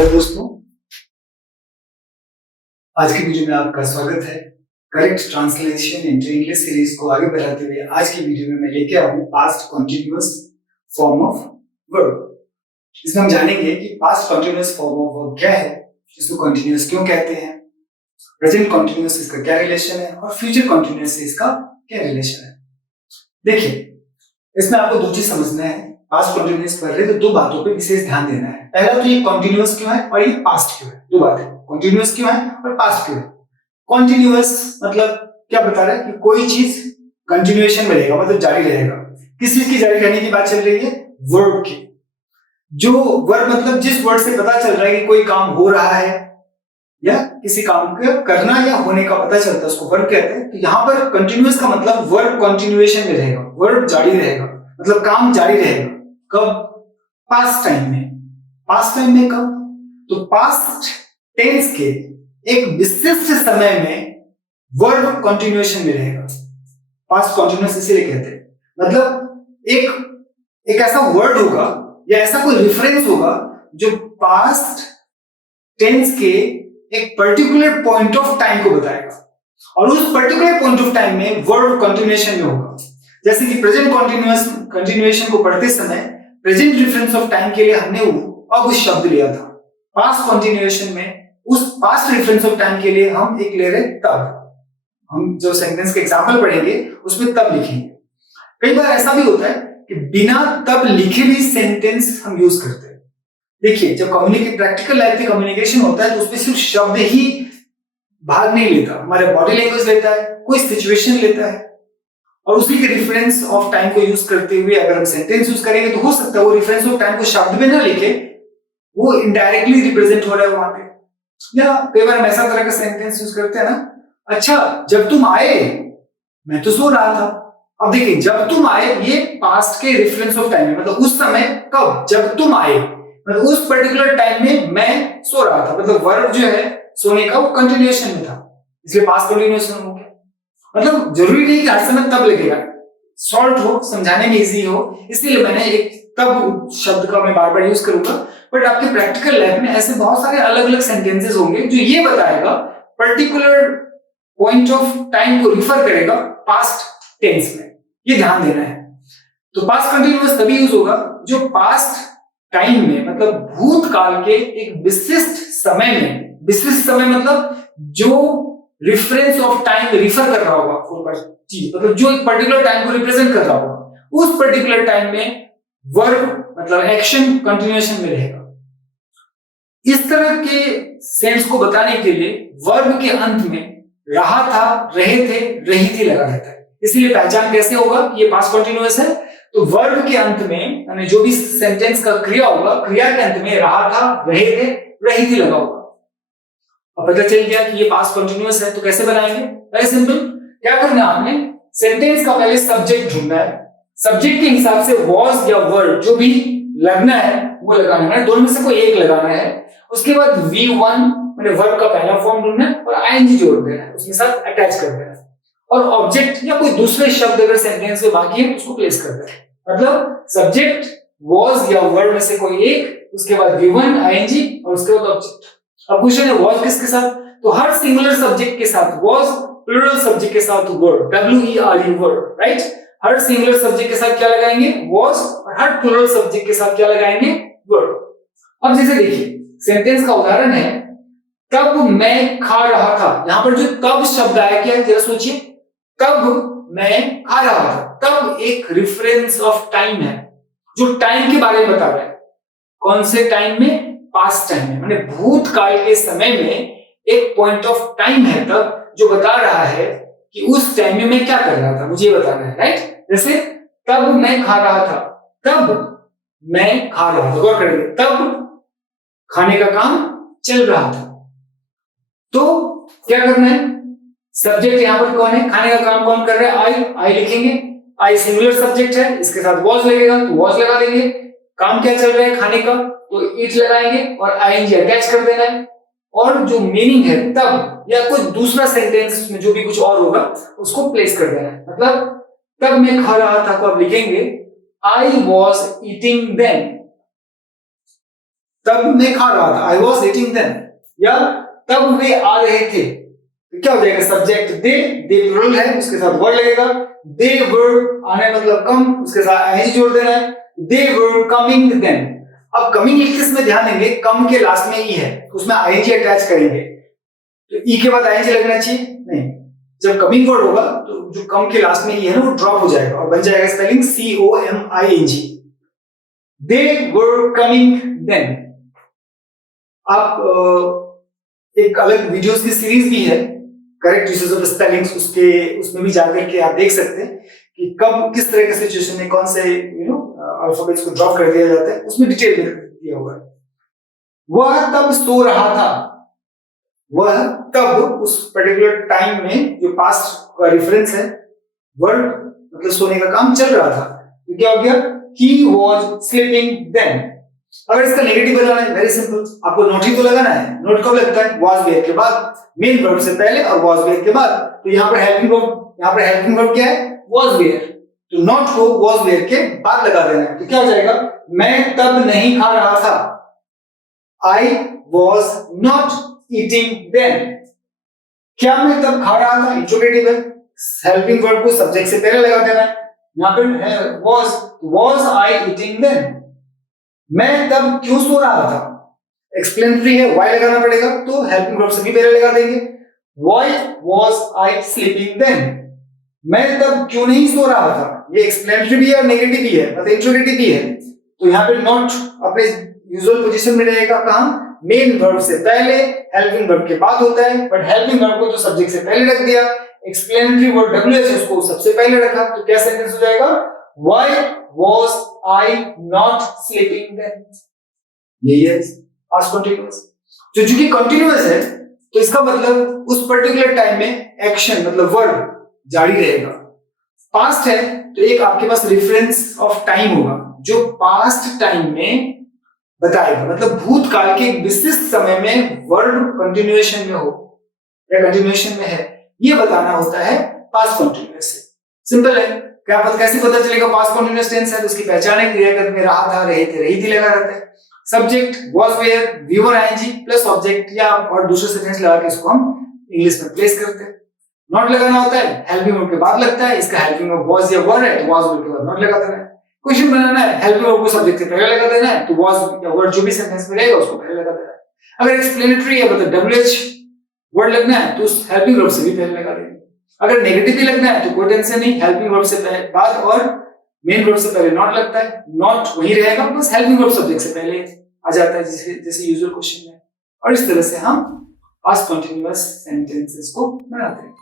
Hello दोस्तों, आज की वीडियो में आपका स्वागत है। Correct translation in English series को आगे बढ़ाते हुए आज की वीडियो में मैं लेके आया हूँ past continuous form of verb. इसमें हम जानेंगे कि past continuous form of verb क्या है, इसको कॉन्टिन्यूअस क्यों कहते हैं, प्रेजेंट कॉन्टिन्यूअस से इसका क्या रिलेशन है और फ्यूचर कॉन्टिन्यूअस से इसका क्या रिलेशन है। देखिए, इसमें आपको दो चीज समझना है। पास्ट कॉन्टिन्यूअस पढ़ रहे तो दो बातों पे विशेष ध्यान देना है। पहला तो ये कॉन्टिन्यूअस क्यों है और ये पास्ट क्यों है, दो बातें। कॉन्टिन्यूअस क्यों है और पास्ट क्यों है। कॉन्टिन्यूअस मतलब क्या बता रहा है कि कोई चीज कंटिन्यूएशन में रहेगा, मतलब जारी रहेगा। किस चीज की जारी रहने की बात चल रही है? वर्ब की। जो वर्ब मतलब जिस वर्ड से पता चल रहा है कि कोई काम हो रहा है या किसी काम को करना या होने का पता चलता है, उसको वर्ब कहते हैं। तो यहाँ पर कंटिन्यूअस का मतलब वर्ब कंटिन्यूएशन में रहेगा, वर्ब जारी रहेगा, मतलब काम जारी रहेगा। कब? पास्ट टाइम में। पास्ट टाइम में कब? तो पास्ट टेंस के एक विशिष्ट समय में वर्ब कंटिन्यूएशन में रहेगा। पास्ट कंटिन्यूअस इसीलिए कहते हैं, मतलब एक ऐसा वर्ड होगा या ऐसा कोई रेफरेंस होगा जो पास्ट टेंस के एक पर्टिकुलर पॉइंट ऑफ टाइम को बताएगा और उस पर्टिकुलर पॉइंट ऑफ टाइम में वर्ब कंटिन्यूएशन में होगा। जैसे कि प्रेजेंट कंटिन्यूएशन को पढ़ते समय प्रेजेंट रेफरेंस ऑफ टाइम के लिए हमने अब शब्द लिया था। पास्ट कंटिन्यूएशन में उस पास्ट रेफरेंस ऑफ टाइम के लिए हम एक ले रहे तब। हम जो सेंटेंस के एग्जांपल पढ़ेंगे उसमें तब लिखेंगे। कई बार ऐसा भी होता है कि बिना तब लिखे भी सेंटेंस हम यूज करते हैं। देखिए, जब प्रैक्टिकल लाइफ की कम्युनिकेशन होता है तो उसमें सिर्फ शब्द ही भाग नहीं लेता, हमारे बॉडी लैंग्वेज लेता है, कोई सिचुएशन लेता है और उसी के रेफरेंस ऑफ टाइम को यूज करते हुए अगर हम सेंटेंस यूज करेंगे तो हो सकता है वो रेफरेंस ऑफ टाइम को शब्द में ना लिखे, वो इनडायरेक्टली रिप्रेजेंट हो रहा है वहां पे। या कई बार हम ऐसा तरह का सेंटेंस यूज करते हैं ना, अच्छा जब तुम आए मैं तो सो रहा था। अब देखिए, जब तुम आए ये पास्ट के रेफरेंस ऑफ टाइम है, मतलब उस समय कब? जब तुम आए, मतलब उस पर्टिकुलर टाइम में मैं सो रहा था, मतलब वर्ब जो है सोने का वो कंटिन्यूएशन में था, इसलिए पास्ट कंटिन्यूएशन हो गया। मतलब जरूरी नहीं कि हर समय तब लगेगा, शॉर्ट हो, समझाने में इजी हो, इसलिए मैंने एक तब शब्द का मैं बार बार यूज करूंगा। बट आपके प्रैक्टिकल लाइफ में ऐसे बहुत सारे अलग अलग सेंटेंसेस होंगे जो ये बताएगा, पर्टिकुलर पॉइंट ऑफ टाइम को रिफर करेगा पास्ट टेंस में। ये ध्यान देना है। तो पास्ट कंटिन्यूअस तभी यूज होगा जो पास्ट टाइम में, मतलब भूतकाल के एक विशिष्ट समय में, विशिष्ट समय मतलब जो रेफरेंस ऑफ टाइम रिफर कर रहा होगा चीज, मतलब जो एक पर्टिकुलर टाइम को रिप्रेजेंट कर रहा होगा, उस पर्टिकुलर टाइम में वर्ब मतलब एक्शन कंटिन्यूएशन में रहेगा। इस तरह के सेंस को बताने के लिए वर्ब के अंत में रहा था, रहे थे, रही थी लगा रहता है। इसलिए पहचान कैसे होगा ये पास्ट कंटिन्यूअस है? तो वर्ब के अंत में, यानी जो भी सेंटेंस का क्रिया होगा, क्रिया के अंत में रहा था, रहे थे, रही थी लगा होगा। अब पता चल गया कि ये पास्ट कंटिन्यूअस है, तो कैसे बनाएंगे? Very simple. क्या करना है आपने? सेंटेंस का पहले सब्जेक्ट ढूंढना है, सब्जेक्ट के हिसाब से वॉज या वर्ड जो भी लगना है वो लगाना है, दोनों में से कोई एक लगाना है। उसके बाद V1 मैंने वर्ब का पहला फॉर्म ढूंढना है और ing जोड़ देना है, उसके साथ अटैच कर देना है, और ऑब्जेक्ट या कोई दूसरे शब्द अगर सेंटेंस में बाकी है उसको प्लेस कर देना है। मतलब सब्जेक्ट वॉज या वर्ड में से कोई एक, उसके बाद V1 ing और उसके बाद ऑब्जेक्ट। अब क्वेश्चन है वॉज किसके साथ? तो हर सिंगुलर सब्जेक्ट के साथ वॉज, प्लूरल सब्जेक्ट के साथ वर्ड, WERD वर्ड, राइट। हर सिंगुलर सब्जेक्ट के साथ क्या लगाएंगे? वॉज, और हर प्लूरल सब्जेक्ट के साथ क्या लगाएंगे? वर्ड। अब जैसे देखिए, सेंटेंस का उदाहरण है तब मैं खा रहा था। यहां पर जो तब शब्द आया क्या है जरा सोचिए, तब मैं खा रहा था। तब एक रेफरेंस ऑफ टाइम है जो टाइम के बारे में बता रहा है। कौन से टाइम में? पास्ट टाइम में, माने भूतकाल के समय में एक पॉइंट ऑफ टाइम है तब, जो बता रहा है कि उस टाइम में मैं क्या कर रहा था, मुझे बताना है, राइट। जैसे तब मैं खा रहा था, तब मैं खा रहा था, गौर करेंगे, तब खाने का काम चल रहा था। तो क्या करना है? सब्जेक्ट यहां पर कौन है? खाने का काम कौन कर रहा है? आई लिखेंगे। आई सिंगुलर सब्जेक्ट है, इसके साथ वॉज लगेगा तो वॉज लगा देंगे। काम क्या चल रहा है? खाने का, तो इट लगाएंगे और ing अटैच कर देना है। और जो मीनिंग है तब, या कोई दूसरा सेंटेंस में जो भी कुछ और होगा उसको प्लेस कर देना है। मतलब तब मैं खा रहा था को आप लिखेंगे आई वॉज ईटिंग देन, तब मैं खा रहा था, आई वॉज ईटिंग देन, या तब वे आ रहे थे, तो क्या हो जाएगा सब्जेक्ट दे प्लूरल है, उसके साथ वर्ड लगेगा, दे वर आने मतलब कम, उसके साथ आईएनजी जोड़ देना है, दे वर कमिंग देन। अब कमिंग लिखते इसमें ध्यान देंगे, कम के लास्ट में ई है, उसमें आईएनजी अटैच करेंगे, तो ई के बाद आईएनजी लगना चाहिए नहीं, जब कमिंग वर्ड होगा तो जो कम के लास्ट में ई है ना वो ड्रॉप हो जाएगा और बन जाएगा spelling COMING, they were coming then. आप एक अलग वीडियोस की सीरीज भी है करेक्ट यूसेज ऑफ स्पेलिंग्स, उसमें भी जाकर के आप देख सकते हैं कि कब किस तरह के सिचुएशन में कौन से अल्फाबेट्स को ड्रॉप कर दिया जाता है, उसमें डिटेल में दिया हुआ है। वह तब सो रहा था, वह तब उस पर्टिकुलर टाइम में, जो पास्ट का रेफरेंस है, वर्ड मतलब सोने का काम चल रहा था, तो क्या हो गया he was sleeping then। अगर इसका नेगेटिव बनाना है, वेरी सिंपल, आपको नोट ही तो लगाना है, नोट कब लगता है, was where के बाद, मेन वर्ब से पहले और was where के बाद, तो यहाँ पर हेल्पिंग वर्ब क्या है, was where, तो नोट को was where के बाद लगा देना है, तो क्या हो जाएगा, मैं तब नहीं खा रहा था, I was not eating then। क्या मैं तब खा रहा था, इंट्रोगेटिव है, हेल्पिंग वर्ब को सब्जेक्ट से पहले लगा देना है, यहाँ पे was I eating then। मैं तब क्यों सो रहा था, एक्सप्लेनेटरी है, why लगाना पड़ेगा, तो हेल्पिंग वर्ब से भी पहले लगा देंगे, why was I sleeping then। मैं तब क्यों नहीं सो रहा था, ये एक्सप्लेनेटरी भी है और नेगेटिव भी है, मतलब इंट्रोगेटिव भी है, तो यहाँ पे नॉट अपने यूजुअल पोजीशन में रहेगा, कहाँ, मेन वर्ब से पहले, हेल्पिंग वर्ब के बाद होता है, बट हेल्पिंग वर्ब को तो सब्जेक्ट से पहले रख दिया, एक्सप्लेनेटरी वर्ड WH उसको सबसे पहले रखा, तो क्या सेंटेंस हो जाएगा, why was I not sleeping then। यही है पास्ट कंटीन्यूअस, जो कि कंटीन्यूअस है, तो इसका मतलब उस पर्टिकुलर टाइम में एक्शन मतलब वर्ब जारी रहेगा। पास्ट है तो एक आपके पास रेफरेंस ऑफ टाइम होगा जो पास्ट टाइम में बताएगा, मतलब भूतकाल के एक विशिष्ट समय में वर्ब कंटिन्यूएशन में हो या कंटिन्यूएशन में है, ये बताना होता है पास्ट कंटिन्यूअस से। सिंपल है, क्या कैसे पता चलेगा पास्ट कंटिन्यूअस टेंस है, तो उसकी पहचान है क्रियापद में रहा था, रहे थे, रही थी लगा रहता है, subject was were, we were ING plus object या और दूसरे सेंटेंस लगा के इसको हम इंग्लिश में प्लेस करते हैं। नॉट लगाना होता है, हेल्पिंग वर्ब के बाद लगता है, इसका हेल्पिंग वर्ब वाज या वर है तो वाज वर्ब के बाद नॉट लगा देना है। क्वेश्चन बनाना है, हेल्पिंग वर्ब को सब्जेक्ट से पहले लगा देना है, तो वाज या वर जो भी सेंटेंस में रहेगा उसको पहले लगा देना है। अगर एक्सप्लेनेटरी है मतलब WH वर्ड लगना है तो उस हेल्पिंग वर्ब से भी पहले लगा देंगे। अगर नेगेटिव भी लगना है तो कोई टेंशन नहीं, हेल्पिंग वर्ब से बाद और मेन वर्ब से पहले नॉट लगता है, नॉट वही रहेगा, बस हेल्पिंग वर्ब सब्जेक्ट से पहले आ जाता है जैसे यूजुअल क्वेश्चन में। और इस तरह से हम पास्ट कंटीन्यूअस सेंटेंसेस को बनाते हैं।